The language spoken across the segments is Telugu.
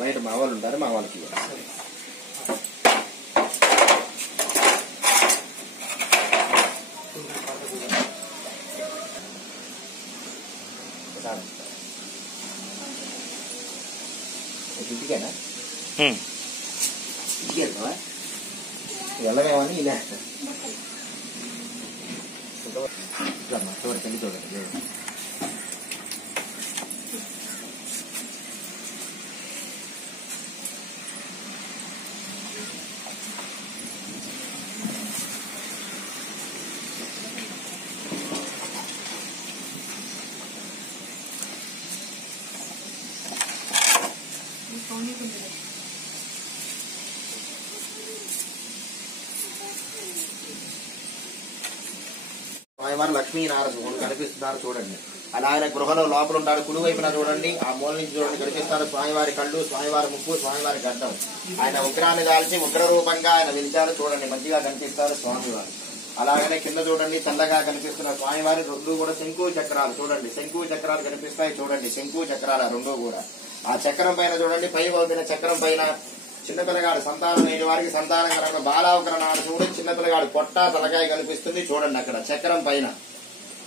బయట మా వాళ్ళు ఉంటారు, మా వాళ్ళకి ఇంటికేనా ఇంటికి వెళ్ళమేమని ఇలా చూడండి చూడండి. స్వామివారు లక్ష్మీనారాయణ కనిపిస్తున్నారు చూడండి. అలాగే గృహలో లోపల ఉంటారు, కుడివైపున చూడండి, ఆ మూల నుంచి చూడండి కనిపిస్తారు స్వామివారి కళ్ళు, స్వామివారి ముక్కు, స్వామివారి గడ్డం. ఆయన ఉగ్రాన్ని దాల్చి ఉగ్ర రూపంగా ఆయన వెలిచారు చూడండి, మంచిగా కనిపిస్తారు స్వామివారు. అలాగనే కింద చూడండి తెల్లగా కనిపిస్తున్న స్వామివారి రెండు కూడా శంకు చక్రాలు చూడండి, శంకు చక్రాలు కనిపిస్తాయి చూడండి, శంకు చక్రాల రెండు కూడా. ఆ చక్రం పైన చూడండి, పై వైపున చక్రం పైన చిన్నపిల్లగాడు సంతానం లేని వారికి సంతానం కనుక బాలావకరణాలు చూడండి, చిన్నపిల్లగాడు పొట్ట తలకాయ కనిపిస్తుంది చూడండి. అక్కడ చక్రం పైన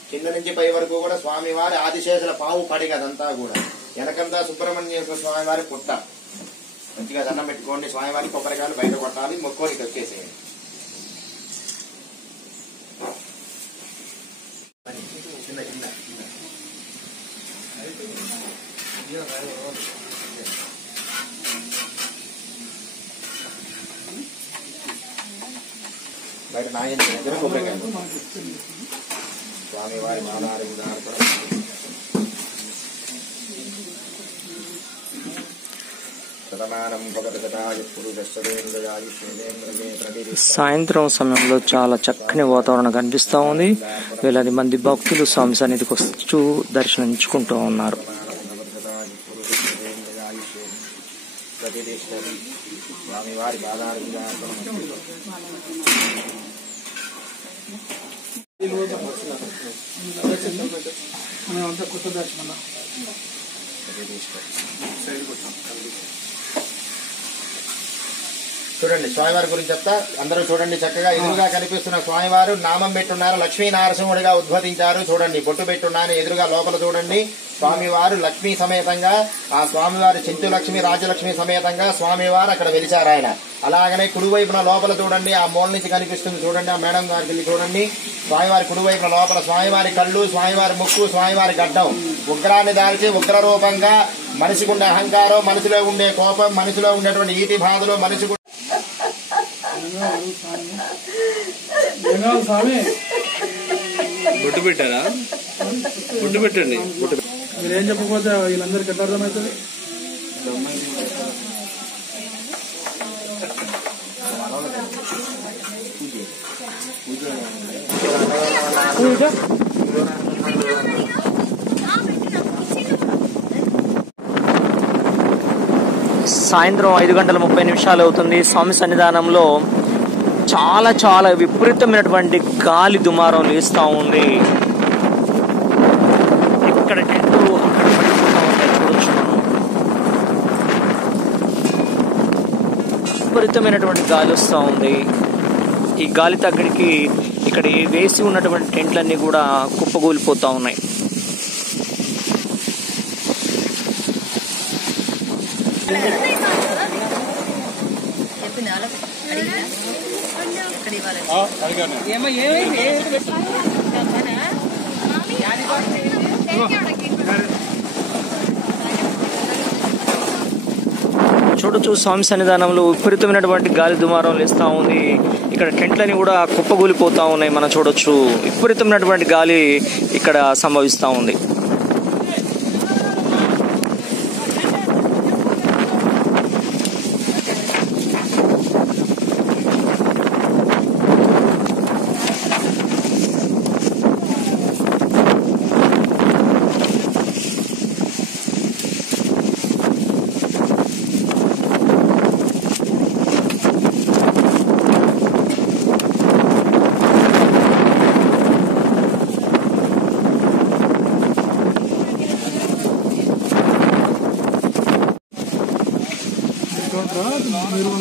కింద నుంచి పై వరకు కూడా స్వామివారి ఆదిశేషుల పావు పడిగ అదంతా కూడా. వెనకంతా సుబ్రహ్మణ్య స్వామివారి పుట్ట. మంచిగా దండం పెట్టుకోండి, స్వామివారి కొబ్బరికాయలు బయట కొట్టాలి, మొక్కోడికి వచ్చేసేయండి. బయట నాయన దగ్గర కొబ్బరికాయలు స్వామివారి సాయంత్రం సమయంలో చాలా చక్కని వాతావరణం కనిపిస్తూ ఉంది. వేలాది మంది భక్తులు స్వామి సన్నిధికి వస్తూ దర్శనించుకుంటూ ఉన్నారు. స్వామివారి కొత్త దర్శనం చూడండి. స్వామివారి గురించి చెప్తా, అందరూ చూడండి. చక్కగా ఎదురుగా కనిపిస్తున్న స్వామివారు నామం పెట్టున్నారు, లక్ష్మీనారసింహుడిగా ఉద్భవించారు చూడండి. బొట్టు పెట్టున్నాను ఎదురుగా లోపల చూడండి. స్వామివారు లక్ష్మీ సమేతంగా, ఆ స్వామివారి చింతు లక్ష్మి రాజలక్ష్మి సమేతంగా స్వామివారు అక్కడ వెలిచారు ఆయన. అలాగనే కుడివైపున లోపల చూడండి, ఆ మూల నుంచి కనిపిస్తుంది చూడండి, ఆ మేడం గారికి వెళ్ళి చూడండి. స్వామివారి కుడివైపున లోపల స్వామివారి కళ్ళు, స్వామివారి ముక్కు, స్వామివారి గడ్డం. ఉగ్రాన్ని దాల్చి ఉగ్ర రూపంగా మనిషికి ఉండే అహంకారం, మనసులో ఉండే కోపం, మనసులో ఉండేటువంటి ఈతి బాధలు, మనిషి బొట్టు పెట్టారా? బొట్టు పెట్టండి. మీరేం చెప్పకపోతే వీళ్ళందరికీ ఎట్లా అర్థమవుతుంది? సాయంత్రం 5:30 అవుతుంది. స్వామి సన్నిధానంలో చాలా చాలా విపరీతమైనటువంటి గాలి దుమారం లేస్తూ ఉంది. ఇక్కడ టెంట్లు అక్కడ పడిపోతూ ఉంటాయి చూడొచ్చు మనం. విపరీతమైనటువంటి గాలి వస్తూ ఉంది. ఈ గాలి తగ్గడికి ఇక్కడ వేసి ఉన్నటువంటి టెంట్లన్నీ కూడా కుప్పగూలిపోతూ ఉన్నాయి. చూడొచ్చు స్వామి సన్నిధానంలో విపరీతమైనటువంటి గాలి దుమారం లేస్తూ ఉంది. ఇక్కడ టెంట్లని కూడా కుప్పగూలిపోతూ ఉన్నాయి. మనం చూడొచ్చు విపరీతమైనటువంటి గాలి ఇక్కడ సంభవిస్తూ ఉంది. మీరు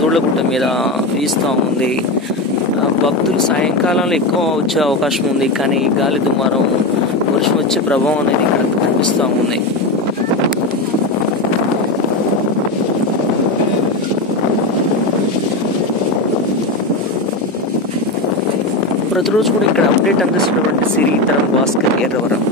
దూళ్ళగుట్ట మీద వీస్తూ ఉంది. భక్తులు సాయంకాలంలో ఎక్కువ వచ్చే అవకాశం ఉంది, కానీ గాలి దుమారం వర్షం వచ్చే ప్రభావం అనేది ఇక్కడ కనిపిస్తూ ఉంది. ప్రతిరోజు కూడా ఇక్కడ అప్డేట్ అందిస్తున్నటువంటి సిరి తరం భాస్కర్ ఎర్రవరం.